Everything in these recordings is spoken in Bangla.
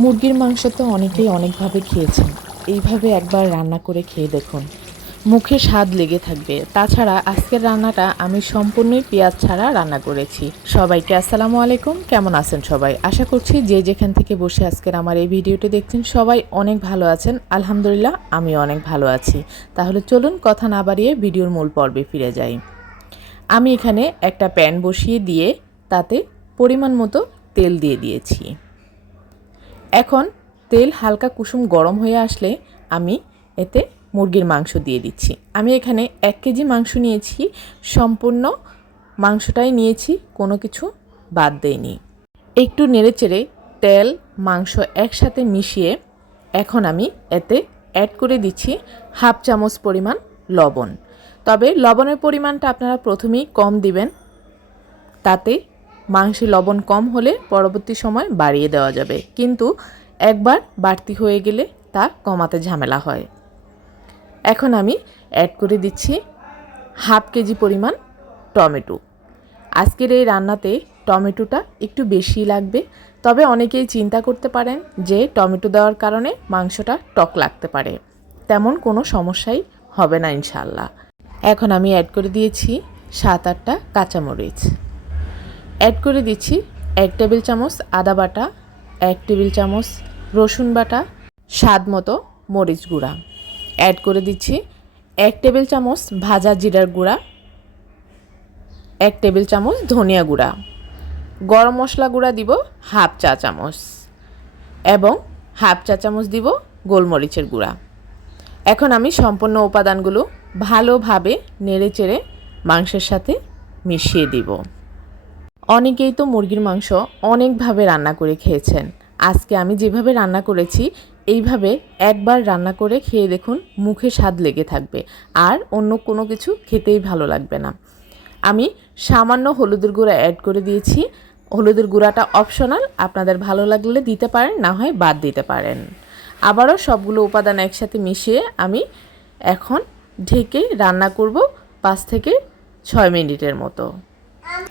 মুরগির মাংস তো অনেকেই অনেকভাবে খেয়েছেন। এইভাবে একবার রান্না করে খেয়ে দেখুন, মুখে স্বাদ লেগে থাকবে। তাছাড়া আজকের রান্নাটা আমি সম্পূর্ণই পেঁয়াজ ছাড়া রান্না করেছি। সবাইকে আসসালামু আলাইকুম, কেমন আছেন সবাই? আশা করছি যে যেখান থেকে বসে আজকের আমার এই ভিডিওটি দেখছেন সবাই অনেক ভালো আছেন। আলহামদুলিল্লাহ, আমি অনেক ভালো আছি। তাহলে চলুন কথা না বাড়িয়ে ভিডিওর মূল পর্বে ফিরে যাই। আমি এখানে একটা প্যান বসিয়ে দিয়ে তাতে পরিমাণ মতো তেল দিয়ে দিয়েছি। এখন তেল হালকা কুসুম গরম হয়ে আসলে আমি এতে মুরগির মাংস দিয়ে দিচ্ছি। আমি এখানে 1 কেজি মাংস নিয়েছি, সম্পূর্ণ মাংসটাই নিয়েছি, কোনো কিছু বাদ দেইনি। একটু নেড়েচেড়ে তেল মাংস একসাথে মিশিয়ে এখন আমি এতে অ্যাড করে দিচ্ছি হাফ চামচ পরিমাণ লবণ। তবে লবণের পরিমাণটা আপনারা প্রথমেই কম দিবেন, তাতে মাংসে লবণ কম হলে পরবর্তী সময় বাড়িয়ে দেওয়া যাবে, কিন্তু একবার বাড়তি হয়ে গেলে তা কমাতে ঝামেলা হয়। এখন আমি অ্যাড করে দিচ্ছি হাফ কেজি পরিমাণ টমেটো। আজকের এই রান্নাতে টমেটোটা একটু বেশি লাগবে, তবে অনেকেই চিন্তা করতে পারেন যে টমেটো দেওয়ার কারণে মাংসটা টক লাগতে পারে। তেমন কোনো সমস্যাই হবে না ইনশাআল্লাহ। এখন আমি অ্যাড করে দিয়েছি 7-8টা কাঁচামরিচ। অ্যাড করে দিচ্ছি 1 টেবিল চামচ আদা বাটা, 1 টেবিল চামচ রসুন বাটা, স্বাদ মতো মরিচ গুঁড়া। অ্যাড করে দিচ্ছি 1 টেবিল চামচ ভাজা জিরার গুঁড়া, 1 টেবিল চামচ ধনিয়া গুঁড়া, গরম মশলা গুঁড়া দিব হাফ চা চামচ এবং হাফ চা চামচ দিব গোলমরিচের গুঁড়া। এখন আমি সম্পূর্ণ উপাদানগুলো ভালোভাবে নেড়েচেড়ে মাংসের সাথে মিশিয়ে দিব। অনেকেই তো মুরগির মাংস অনেকভাবে রান্না করে খেয়েছেন। আজকে আমি যেভাবে রান্না করেছি এইভাবে একবার রান্না করে খেয়ে দেখুন, মুখে স্বাদ লেগে থাকবে আর অন্য কোনো কিছু খেতেই ভালো লাগবে না। আমি সামান্য হলুদের গুঁড়া অ্যাড করে দিয়েছি। হলুদের গুঁড়াটা অপশনাল, আপনাদের ভালো লাগলে দিতে পারেন, না হয় বাদ দিতে পারেন। আবারও সবগুলো উপাদান একসাথে মিশিয়ে আমি এখন ঢেকে রান্না করব 5 থেকে 6 মিনিটের মতো।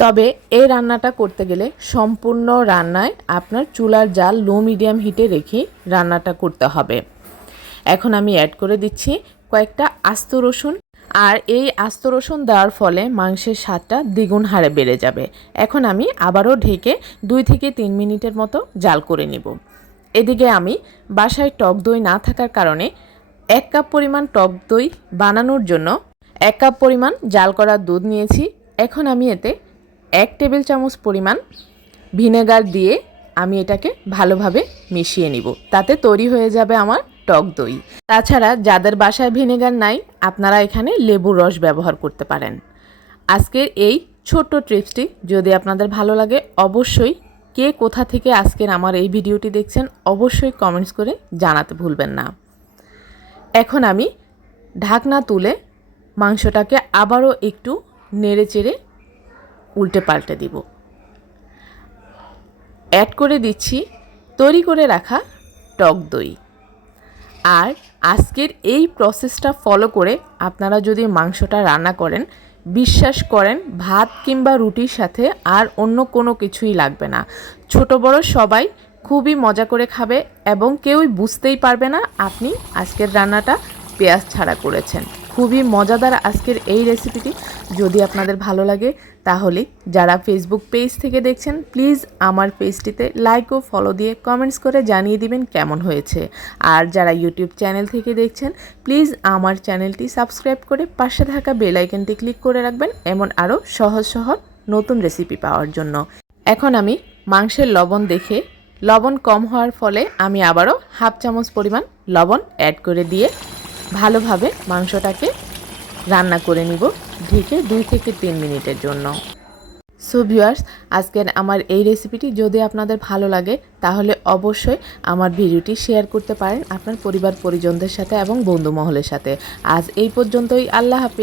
তবে এই রান্নাটা করতে গেলে সম্পূর্ণ রান্নায় আপনার চুলার জাল লো মিডিয়াম হিটে রেখে রান্নাটা করতে হবে। এখন আমি অ্যাড করে দিচ্ছি কয়েকটা আস্ত রসুন, আর এই আস্ত রসুন দেওয়ার ফলে মাংসের স্বাদটা দ্বিগুণ হারে বেড়ে যাবে। এখন আমি আবারও ঢেকে 2 থেকে 3 মিনিটের মতো জাল করে নিব। এদিকে আমি বাসায় টক দই না থাকার কারণে 1 কাপ পরিমাণ টক দই বানানোর জন্য 1 কাপ পরিমাণ জাল করা দুধ নিয়েছি। এখন আমি এতে 1 টেবিল চামচ পরিমাণ ভিনেগার দিয়ে আমি এটাকে ভালোভাবে মিশিয়ে নিব, তাতে তৈরি হয়ে যাবে আমার টক দই। তাছাড়া যাদের বাসায় ভিনেগার নাই, আপনারা এখানে লেবুর রস ব্যবহার করতে পারেন। আজকের এই ছোট্ট টিপসটি যদি আপনাদের ভালো লাগে, অবশ্যই কে কোথা থেকে আজকের আমার এই ভিডিওটি দেখছেন অবশ্যই কমেন্টস করে জানাতে ভুলবেন না। এখন আমি ঢাকনা তুলে মাংসটাকে আবারও একটু নেড়েচেড়ে উল্টে পাল্টে দিব। অ্যাড করে দিচ্ছি তৈরি করে রাখা টক দই। আর আজকের এই প্রসেসটা ফলো করে আপনারা যদি মাংসটা রান্না করেন, বিশ্বাস করেন ভাত কিংবা রুটির সাথে আর অন্য কোনো কিছুই লাগবে না। ছোট বড় সবাই খুবই মজা করে খাবে এবং কেউই বুঝতেই পারবে না আপনি আজকের রান্নাটা পেঁয়াজ ছাড়া করেছেন। খুবই মজাদার আজকের এই রেসিপিটি। যদি আপনাদের ভালো লাগে তাহলে যারা ফেসবুক পেজ থেকে দেখছেন প্লিজ আমার পেজটিতে লাইক ও ফলো দিয়ে কমেন্টস করে জানিয়ে দিবেন কেমন হয়েছে। আর যারা ইউটিউব চ্যানেল থেকে দেখছেন প্লিজ আমার চ্যানেলটি সাবস্ক্রাইব করে পাশে থাকা বেল আইকনটি ক্লিক করে রাখবেন, এমন আরও সহজ সহজ নতুন রেসিপি পাওয়ার জন্য। এখন আমি মাংসের লবণ দেখে লবণ কম হওয়ার ফলে আমি আবারও হাফ চামচ পরিমাণ লবণ অ্যাড করে দিয়ে ভালোভাবে মাংসটাকে রান্না করে নিব ঢেকে 2 থেকে 3 মিনিটের জন্য। সো ভিউয়ার্স, আজকের আমার এই রেসিপিটি যদি আপনাদের ভালো লাগে তাহলে অবশ্যই আমার ভিডিওটি শেয়ার করতে পারেন আপনার পরিবার পরিজনদের সাথে এবং বন্ধু মহলের সাথে। আজ এই পর্যন্তই, আল্লাহ হাফেজ।